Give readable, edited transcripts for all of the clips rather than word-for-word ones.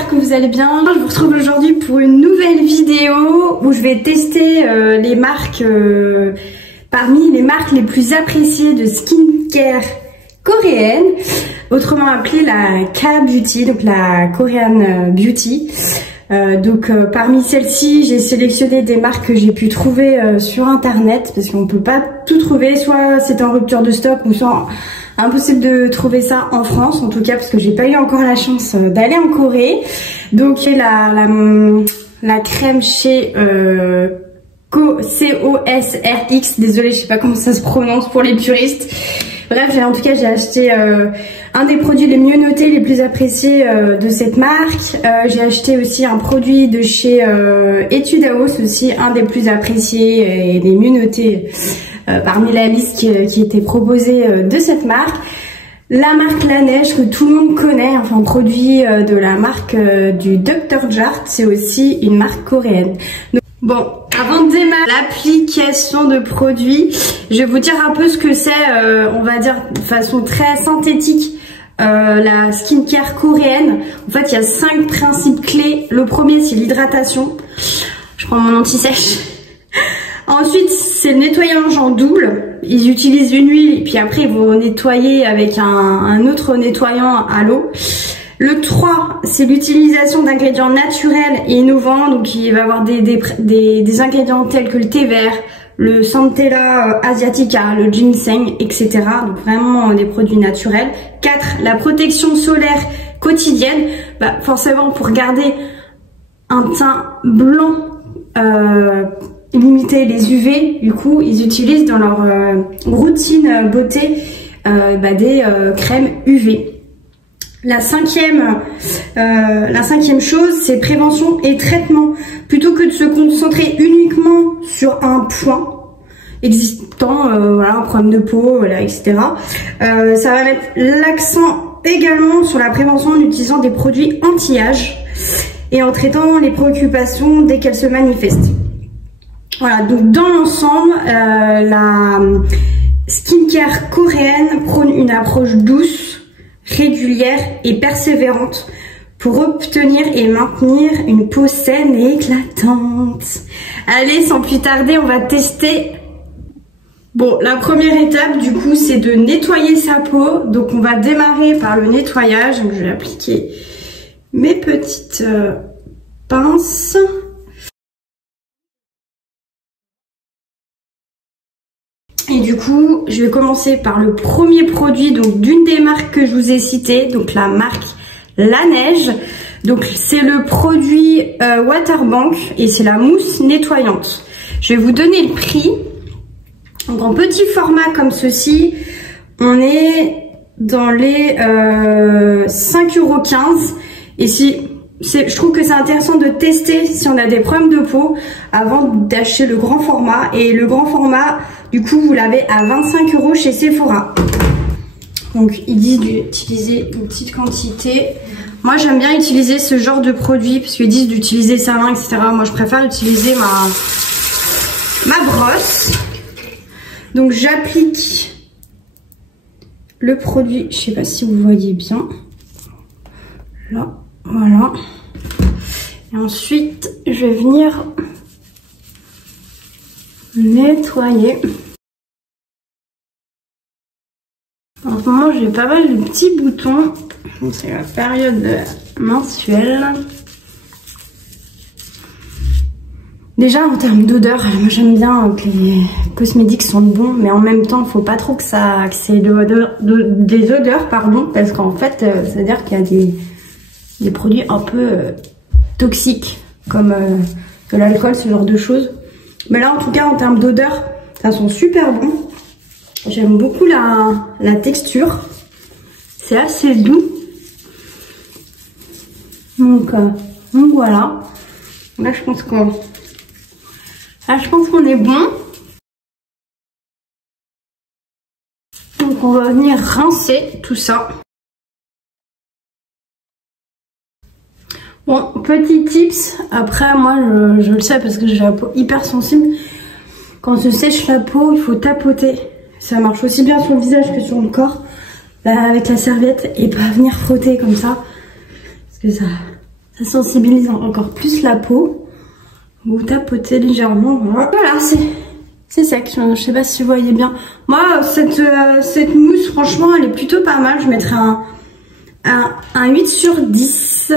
j'espère que vous allez bien. Je vous retrouve aujourd'hui pour une nouvelle vidéo où je vais tester les marques, parmi les marques les plus appréciées de skincare coréenne, autrement appelée la K-Beauty, donc la Korean Beauty. Parmi celles-ci, j'ai sélectionné des marques que j'ai pu trouver sur internet parce qu'on peut pas tout trouver, soit c'est en rupture de stock ou soit impossible de trouver ça en France, en tout cas parce que j'ai pas eu encore la chance d'aller en Corée. Donc j'ai la crème chez COSRX, désolée, je sais pas comment ça se prononce pour les puristes. Bref, en tout cas, j'ai acheté un des produits les mieux notés, les plus appréciés de cette marque. J'ai acheté aussi un produit de chez Etude House, aussi un des plus appréciés et des mieux notés parmi la liste qui était proposée de cette marque. La marque Laneige, que tout le monde connaît, enfin produit de la marque du Dr. Jart, c'est aussi une marque coréenne. Donc, bon, avant de démarrer l'application de produits, je vais vous dire un peu ce que c'est, on va dire de façon très synthétique, la skincare coréenne. En fait, il y a 5 principes clés. Le premier, c'est l'hydratation. Je prends mon anti-sèche. Ensuite, c'est le nettoyage en double. Ils utilisent une huile et puis après, ils vont nettoyer avec un autre nettoyant à l'eau. Le 3, c'est l'utilisation d'ingrédients naturels et innovants. Donc, il va y avoir des ingrédients tels que le thé vert, le Centella asiatica, le ginseng, etc. Donc, vraiment des produits naturels. 4, la protection solaire quotidienne. Forcément, pour garder un teint blanc, limiter les UV, du coup, ils utilisent dans leur routine beauté des crèmes UV. La cinquième chose, c'est prévention et traitement. Plutôt que de se concentrer uniquement sur un point existant, voilà, un problème de peau, voilà, etc. Ça va mettre l'accent également sur la prévention en utilisant des produits anti-âge et en traitant les préoccupations dès qu'elles se manifestent. Voilà, donc dans l'ensemble, la skincare coréenne prône une approche douce, régulière et persévérante pour obtenir et maintenir une peau saine et éclatante. Allez, sans plus tarder, on va tester. Bon, la première étape du coup, c'est de nettoyer sa peau. Donc on va démarrer par le nettoyage. Donc je vais appliquer mes petites pinces. Et du coup, je vais commencer par le premier produit, donc d'une des marques que je vous ai citées, donc la marque Laneige. Donc c'est le produit Waterbank et c'est la mousse nettoyante. Je vais vous donner le prix. Donc en petit format comme ceci, on est dans les 5,15 €. Et je trouve que c'est intéressant de tester si on a des problèmes de peau avant d'acheter le grand format. Et le grand format, du coup, vous l'avez à 25 € chez Sephora. Donc, ils disent d'utiliser une petite quantité. Moi, j'aime bien utiliser ce genre de produit parce qu'ils disent d'utiliser sa main, etc. Moi, je préfère utiliser ma brosse. Donc, j'applique le produit. Je sais pas si vous voyez bien. Là. Voilà. Et ensuite, je vais venir nettoyer. En ce moment, j'ai pas mal de petits boutons. C'est la période mensuelle. Déjà, en termes d'odeur, moi j'aime bien que les cosmétiques sentent bon, mais en même temps, il faut pas trop que c'est des odeurs, parce qu'en fait, c'est-à-dire qu'il y a des produits un peu toxiques comme de l'alcool, ce genre de choses. Mais là en tout cas en termes d'odeur, ça sent super bon. J'aime beaucoup la texture. C'est assez doux. Donc voilà. Là je pense qu'on est bon. Donc on va venir rincer tout ça. Bon, petit tips, après moi je le sais parce que j'ai la peau hyper sensible. Quand on se sèche la peau, il faut tapoter. Ça marche aussi bien sur le visage que sur le corps. Avec la serviette et pas venir frotter comme ça. Parce que Ça sensibilise encore plus la peau. Vous tapotez légèrement, voilà. Voilà, c'est sec. Je sais pas si vous voyez bien. Moi, cette mousse, franchement, elle est plutôt pas mal. Je mettrais un 8 sur 10.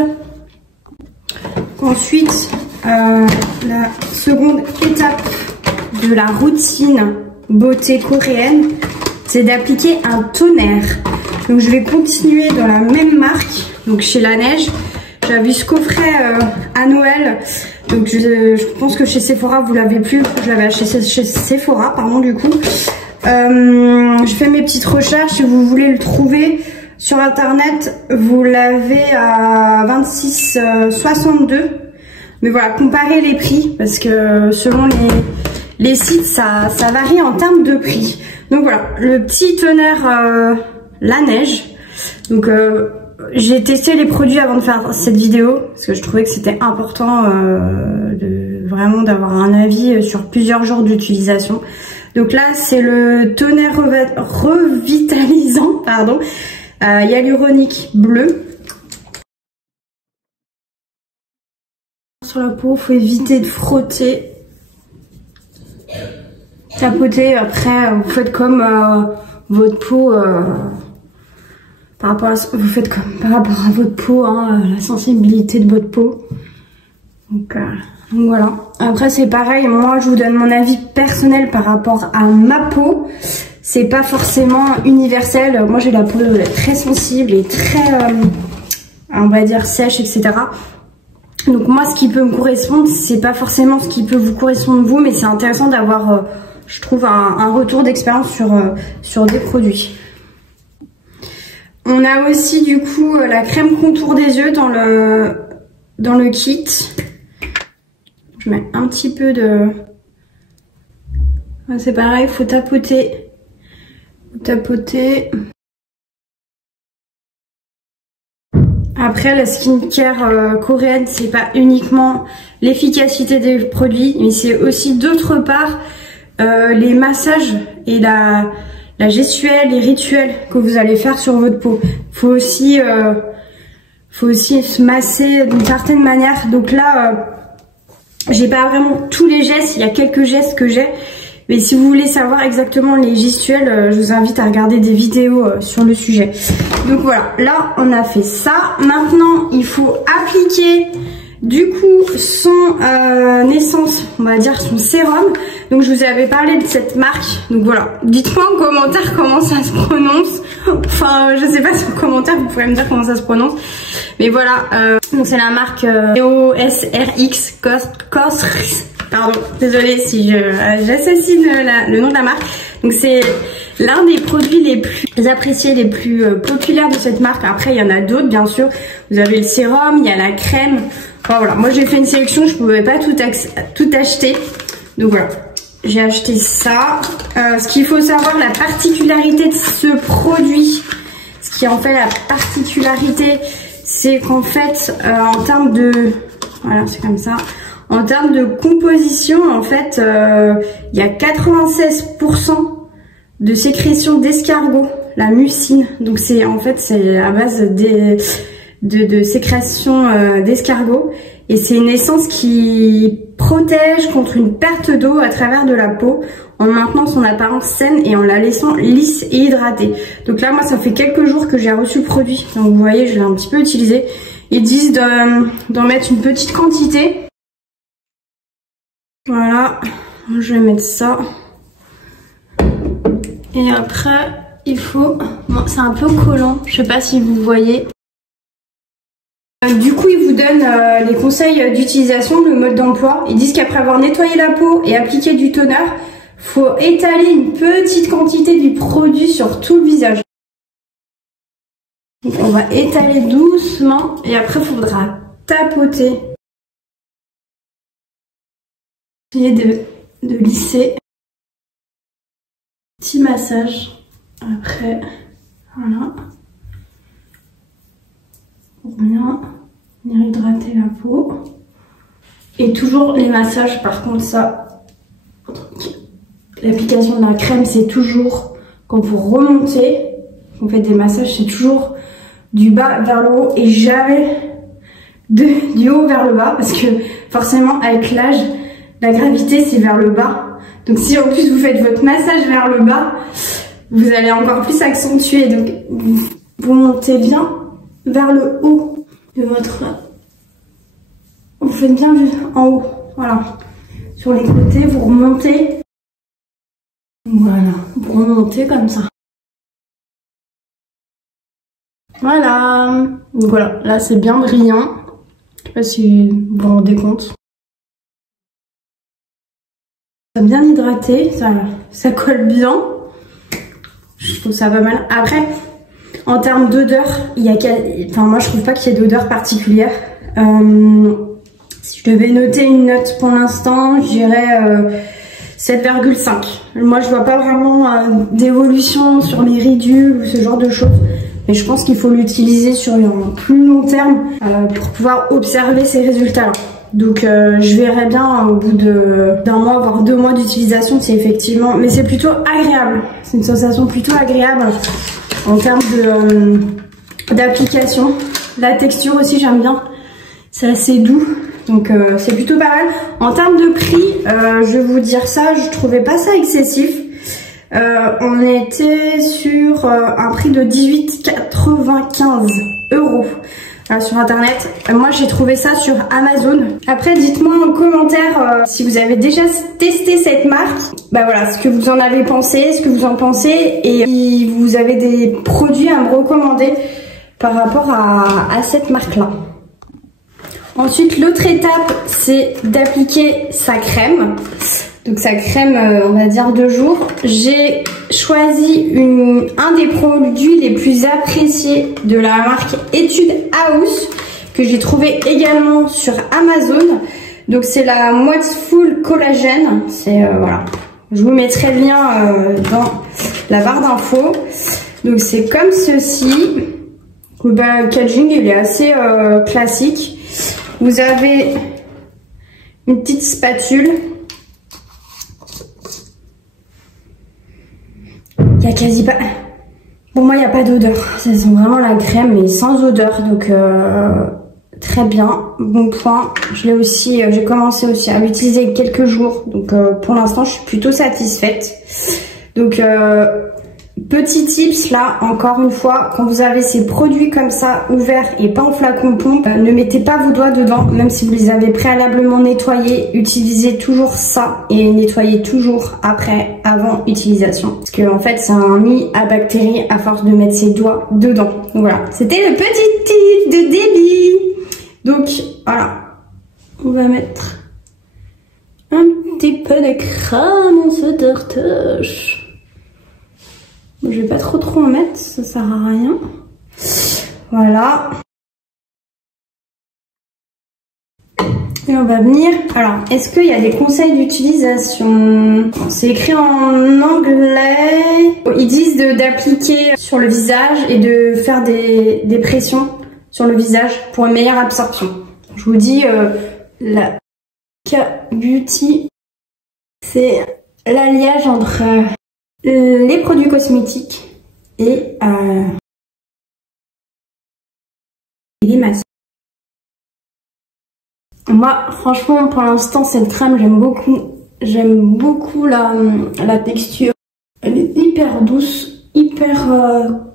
Ensuite, la seconde étape de la routine beauté coréenne, c'est d'appliquer un toner. Donc je vais continuer dans la même marque, donc chez Laneige. J'avais vu ce coffret à Noël, donc je pense que chez Sephora vous l'avez plus. Je l'avais acheté chez Sephora, pardon, du coup. Je fais mes petites recherches. Si vous voulez le trouver sur internet, vous l'avez à 26,62. Mais voilà, comparez les prix parce que selon les sites, ça varie en termes de prix. Donc voilà, le petit toner Laneige. Donc j'ai testé les produits avant de faire cette vidéo parce que je trouvais que c'était important vraiment d'avoir un avis sur plusieurs jours d'utilisation. Donc là, c'est le toner revitalisant, pardon, hyaluronique bleu. Sur la peau, faut éviter de frotter. Tapoter, après vous faites comme votre peau par rapport à votre peau, hein, la sensibilité de votre peau. Donc voilà. Après c'est pareil, moi je vous donne mon avis personnel par rapport à ma peau. C'est pas forcément universel. Moi j'ai la peau très sensible et très on va dire sèche, etc. Donc moi ce qui peut me correspondre, c'est pas forcément ce qui peut vous correspondre vous, mais c'est intéressant d'avoir je trouve un retour d'expérience sur des produits. On a aussi du coup la crème contour des yeux dans le kit. Je mets un petit peu de... C'est pareil, il faut tapoter. Après, la skincare coréenne, c'est pas uniquement l'efficacité des produits, mais c'est aussi d'autre part les massages et la gestuelle, les rituels que vous allez faire sur votre peau. Faut aussi se masser d'une certaine manière. Donc là, j'ai pas vraiment tous les gestes. Il y a quelques gestes que j'ai. Mais si vous voulez savoir exactement les gestuels, je vous invite à regarder des vidéos sur le sujet. Donc voilà, là on a fait ça. Maintenant, il faut appliquer du coup son essence, on va dire son sérum. Donc je vous avais parlé de cette marque. Donc voilà, dites-moi en commentaire comment ça se prononce. Enfin, je sais pas si en commentaire vous pourrez me dire comment ça se prononce. Mais voilà, donc c'est la marque EOSRX Cosrx. Pardon, désolée si j'assassine le nom de la marque. Donc c'est l'un des produits les plus appréciés, les plus populaires de cette marque. Après il y en a d'autres bien sûr. Vous avez le sérum, il y a la crème. Enfin voilà, moi j'ai fait une sélection, je pouvais pas tout acheter. Donc voilà, j'ai acheté ça. Ce qu'il faut savoir, la particularité de ce produit, ce qui en fait la particularité, c'est qu'en fait en termes de... Voilà, c'est comme ça. En termes de composition, en fait, il y a 96% de sécrétion d'escargot, la mucine. Donc c'est en fait c'est à base de sécrétion d'escargot. Et c'est une essence qui protège contre une perte d'eau à travers de la peau en maintenant son apparence saine et en la laissant lisse et hydratée. Donc là, moi, ça fait quelques jours que j'ai reçu le produit. Donc vous voyez, je l'ai un petit peu utilisé. Ils disent d'en mettre une petite quantité. Voilà, je vais mettre ça. Et après, il faut... Bon, c'est un peu collant, je sais pas si vous voyez. Du coup, ils vous donnent les conseils d'utilisation, le mode d'emploi. Ils disent qu'après avoir nettoyé la peau et appliqué du toner, faut étaler une petite quantité du produit sur tout le visage. Donc, on va étaler doucement et après, il faudra tapoter. Essayer de lisser. Petit massage. Après, voilà. Pour bien hydrater la peau. Et toujours les massages, par contre, ça, l'application de la crème, c'est toujours quand vous remontez, vous faites des massages, c'est toujours du bas vers le haut et jamais du haut vers le bas, parce que forcément avec l'âge, la gravité c'est vers le bas. Donc si en plus vous faites votre massage vers le bas, vous allez encore plus accentuer. Donc vous montez bien vers le haut de votre... Vous faites bien en haut, voilà. Sur les côtés, vous remontez. Voilà, vous remontez comme ça. Voilà. Donc voilà, là c'est bien brillant. Je sais pas si vous vous rendez compte. Bien hydraté, ça colle bien. Je trouve ça pas mal. Après, en termes d'odeur, moi je trouve pas qu'il y ait d'odeur particulière. Si je devais noter une note pour l'instant, je dirais 7,5. Moi je vois pas vraiment d'évolution sur les ridules ou ce genre de choses. Mais je pense qu'il faut l'utiliser sur un plus long terme pour pouvoir observer ces résultats-là. Donc je verrai bien au bout d'un mois, voire 2 mois d'utilisation si effectivement... Mais c'est plutôt agréable. C'est une sensation plutôt agréable en termes d'application. La texture aussi j'aime bien. C'est assez doux. Donc c'est plutôt pas mal. En termes de prix, je vais vous dire ça, je trouvais pas ça excessif. On était sur un prix de 18,95 € sur internet. Moi j'ai trouvé ça sur Amazon. Après dites-moi en commentaire si vous avez déjà testé cette marque. Bah voilà, ce que vous en avez pensé, ce que vous en pensez, et si vous avez des produits à me recommander par rapport à cette marque là. Ensuite, l'autre étape, c'est d'appliquer sa crème. Donc sa crème, on va dire 2 jours. J'ai choisi un des produits les plus appréciés de la marque Etude House, que j'ai trouvé également sur Amazon. Donc c'est la Moistful Collagène. C'est voilà. Je vous mettrai le lien dans la barre d'infos. Donc c'est comme ceci. Le packaging il est assez classique. Vous avez une petite spatule. Il y a quasi pas... Pour moi, il n'y a pas d'odeur. Ça sent vraiment la crème, mais sans odeur. Donc, très bien. Bon point. J'ai commencé aussi à l'utiliser il y a quelques jours. Donc, pour l'instant, je suis plutôt satisfaite. Donc, petit tips là, encore une fois, quand vous avez ces produits comme ça ouverts et pas en flacon pompe, ne mettez pas vos doigts dedans, même si vous les avez préalablement nettoyés. Utilisez toujours ça et nettoyez toujours après, avant utilisation. Parce que en fait, c'est un nid à bactéries à force de mettre ses doigts dedans. Donc voilà, c'était le petit tip de débit. Donc voilà, on va mettre un petit peu de crème dans ce tortoche. Je vais pas trop en mettre, ça sert à rien. Voilà. Et on va venir. Alors, est-ce qu'il y a des conseils d'utilisation? C'est écrit en anglais. Ils disent d'appliquer sur le visage et de faire des pressions sur le visage pour une meilleure absorption. Je vous dis, la K-Beauty, c'est l'alliage entre les produits cosmétiques et les masques. Moi, franchement, pour l'instant, cette crème, j'aime beaucoup. J'aime beaucoup la texture. Elle est hyper douce, hyper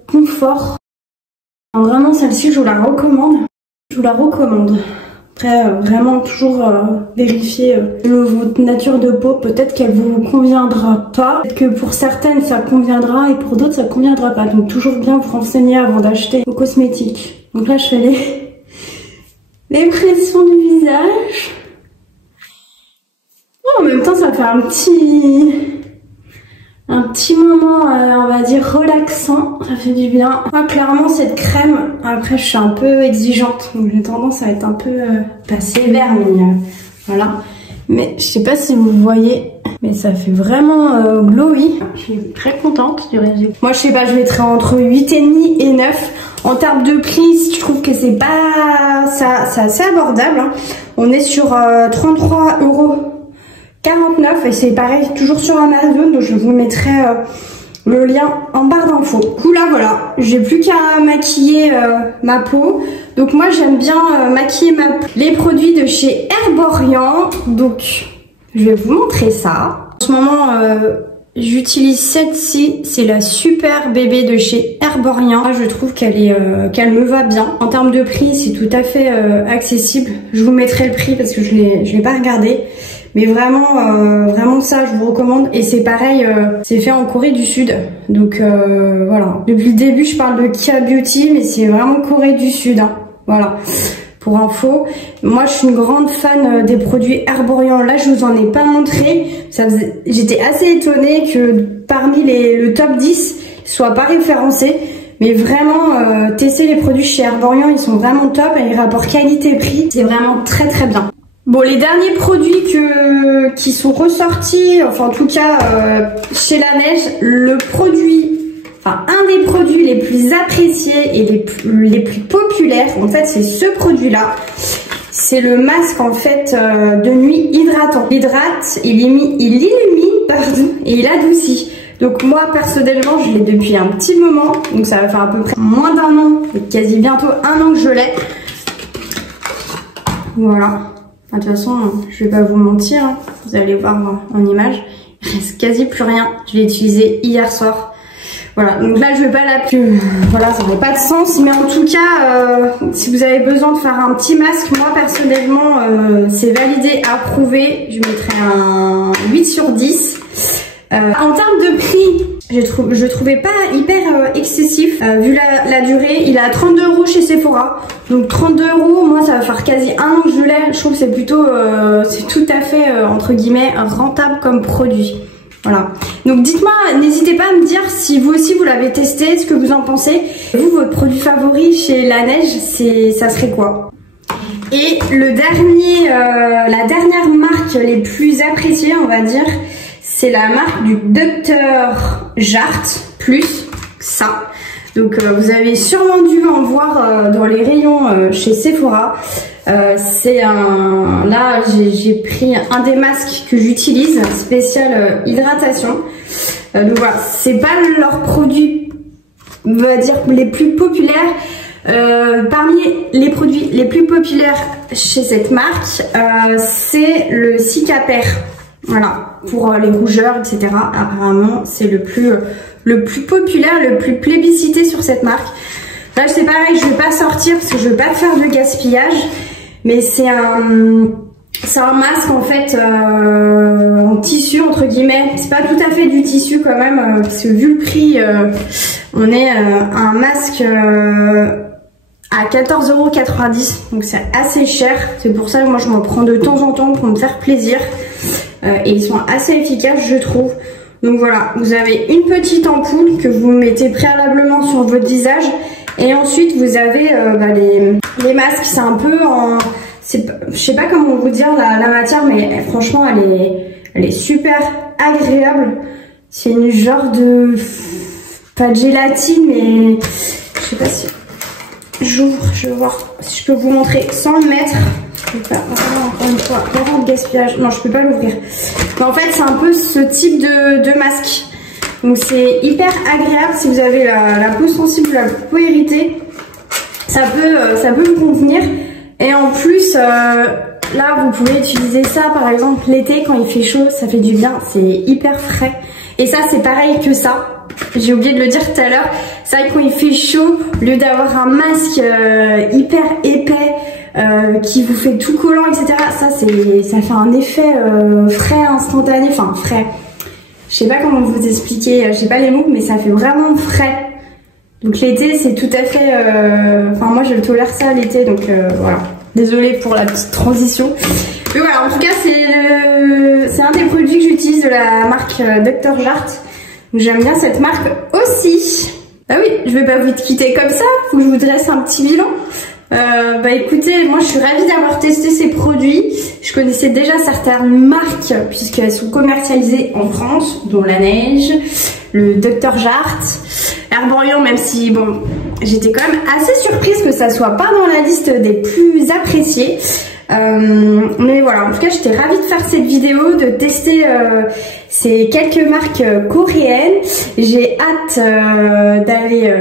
confort. Alors, vraiment, celle-ci, je vous la recommande. Je vous la recommande. Après, vraiment, toujours vérifier votre nature de peau. Peut-être qu'elle vous conviendra pas. Peut-être que pour certaines, ça conviendra et pour d'autres, ça conviendra pas. Donc, toujours bien vous renseigner avant d'acheter vos cosmétiques. Donc là, je fais les pressions du visage. Oh, en même temps, ça fait un petit moment, on va dire, relaxant. Ça fait du bien. Moi, clairement, cette crème, après, je suis un peu exigeante. Donc, j'ai tendance à être un peu, pas sévère, mais voilà. Mais je sais pas si vous voyez, mais ça fait vraiment glowy. Je suis très contente du résultat. Moi, je sais pas, je mettrais entre 8,5 et 9. En termes de prix, je trouve que c'est pas... C'est assez abordable. Hein. On est sur 33,49 € et c'est pareil, toujours sur Amazon. Donc je vous mettrai le lien en barre d'infos. Du coup là voilà, j'ai plus qu'à maquiller ma peau. Donc moi j'aime bien maquiller ma peau. Les produits de chez Herborian, donc je vais vous montrer ça. En ce moment j'utilise celle-ci, c'est la Super Bébé de chez Herborian. Moi, je trouve qu'elle me va bien. En termes de prix, c'est tout à fait accessible. Je vous mettrai le prix parce que je l'ai pas regardé. Mais vraiment, vraiment ça, je vous recommande. Et c'est pareil, c'est fait en Corée du Sud. Donc voilà. Depuis le début, je parle de Kia Beauty, mais c'est vraiment Corée du Sud. Hein. Voilà. Pour info, moi je suis une grande fan des produits Herborian. Là, je vous en ai pas montré. J'étais assez étonnée que parmi le top 10 soit pas référencé. Mais vraiment, tester les produits chez Herborian, ils sont vraiment top. Et les rapports qualité-prix, c'est vraiment très très bien. Bon, les derniers produits qui sont ressortis, enfin en tout cas chez Laneige, un des produits les plus appréciés et les plus populaires, en fait c'est ce produit-là. C'est le masque en fait de nuit hydratant. Il hydrate, il illumine, pardon, et il adoucit. Donc moi personnellement je l'ai depuis un petit moment, donc ça va faire à peu près moins d'un an, quasi bientôt un an que je l'ai. Voilà. De toute façon, je vais pas vous mentir, hein. Vous allez voir en image, il reste quasi plus rien. Je l'ai utilisé hier soir. Voilà, donc là je vais pas l'appeler, voilà, ça n'aurait pas de sens, mais en tout cas, si vous avez besoin de faire un petit masque, moi personnellement, c'est validé, approuvé, je mettrai un 8 sur 10. En termes de prix, je trouvais pas hyper excessif, vu la durée. Il est à 32 € chez Sephora, donc 32 €, moi ça va faire quasi un an que je l'ai. Je trouve que c'est plutôt, c'est tout à fait entre guillemets rentable comme produit. Voilà. Donc dites-moi, n'hésitez pas à me dire si vous aussi vous l'avez testé, ce que vous en pensez. Vous, votre produit favori chez Laneige, ça serait quoi? Et le dernier, la dernière marque les plus appréciées, on va dire, c'est la marque du Dr Jart plus ça. Donc vous avez sûrement dû en voir dans les rayons chez Sephora. C'est là j'ai pris un des masques que j'utilise, spécial hydratation. Donc voilà, c'est pas leurs produits, on va dire, les plus populaires. Parmi les produits les plus populaires chez cette marque, c'est le Cicapair. Voilà, pour les rougeurs, etc. Apparemment, c'est le plus populaire, le plus plébiscité sur cette marque. Là, c'est pareil, je vais pas sortir parce que je veux pas faire de gaspillage. Mais c'est un masque en fait en tissu entre guillemets. C'est pas tout à fait du tissu quand même, parce que vu le prix, on est un masque à 14,90 €. Donc c'est assez cher. C'est pour ça que moi je m'en prends de temps en temps pour me faire plaisir. Et ils sont assez efficaces, je trouve. Donc voilà, vous avez une petite ampoule que vous mettez préalablement sur votre visage. Et ensuite vous avez les masques. C'est un peu en... je sais pas comment vous dire la matière, mais franchement elle est super agréable. C'est une genre de... pas de gélatine, mais... je sais pas si... j'ouvre, je vais voir si je peux vous montrer sans le mettre. Je peux pas, encore une fois, pas de gaspillage. Non, je peux pas l'ouvrir. Mais en fait, c'est un peu ce type de masque. Donc c'est hyper agréable si vous avez la peau sensible, la peau irritée. Ça peut vous convenir. Et en plus, là, vous pouvez utiliser ça, par exemple, l'été, quand il fait chaud, ça fait du bien. C'est hyper frais. Et ça, c'est pareil que ça. J'ai oublié de le dire tout à l'heure. C'est vrai que quand il fait chaud, au lieu d'avoir un masque hyper épais qui vous fait tout collant, etc., ça fait un effet frais instantané. Enfin, frais. Je sais pas comment vous expliquer. J'ai pas les mots, mais ça fait vraiment frais. Donc l'été, c'est tout à fait... Enfin, moi, je tolère ça l'été, donc voilà. Désolée pour la petite transition. Mais voilà, en tout cas, c'est un des produits que j'utilise de la marque Dr Jart. J'aime bien cette marque aussi. Ah oui, je vais pas vous quitter comme ça, faut que je vous dresse un petit bilan. Bah écoutez, moi je suis ravie d'avoir testé ces produits. Je connaissais déjà certaines marques puisqu'elles sont commercialisées en France, dont Laneige, le Dr Jart, Herborian, même si bon, j'étais quand même assez surprise que ça soit pas dans la liste des plus appréciés. Mais voilà, en tout cas j'étais ravie de faire cette vidéo, de tester ces quelques marques coréennes. J'ai hâte d'aller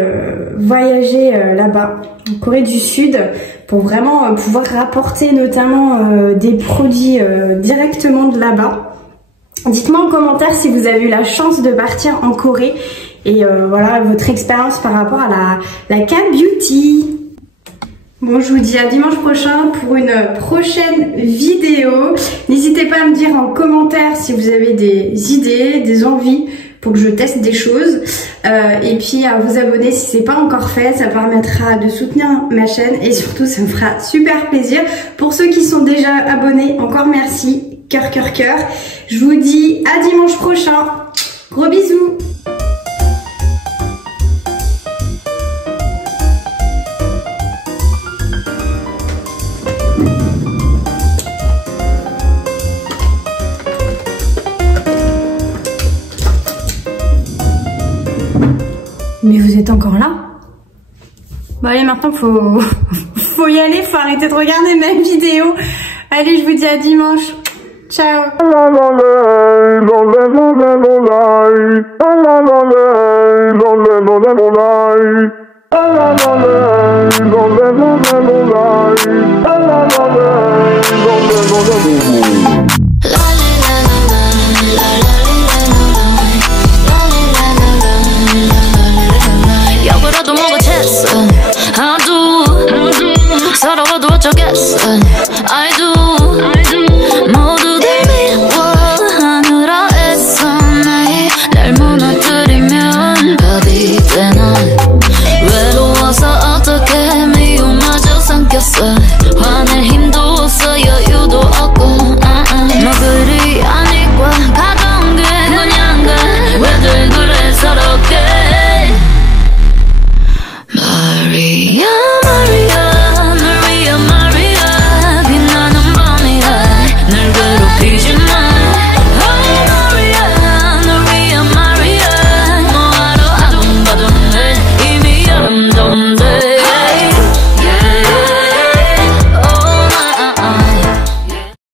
voyager là-bas, en Corée du Sud, pour vraiment pouvoir rapporter notamment des produits directement de là-bas. Dites-moi en commentaire si vous avez eu la chance de partir en Corée et voilà votre expérience par rapport à la K-Beauty. Bon, je vous dis à dimanche prochain pour une prochaine vidéo. N'hésitez pas à me dire en commentaire si vous avez des idées, des envies pour que je teste des choses. Et puis à vous abonner si c'est pas encore fait, ça permettra de soutenir ma chaîne et surtout ça me fera super plaisir. Pour ceux qui sont déjà abonnés, encore merci, cœur cœur cœur. Je vous dis à dimanche prochain. Gros bisous. Mais vous êtes encore là? Bon allez, maintenant faut y aller, faut arrêter de regarder mes vidéos. Allez, je vous dis à dimanche. Ciao. 서러워도 어쩌겠어 I do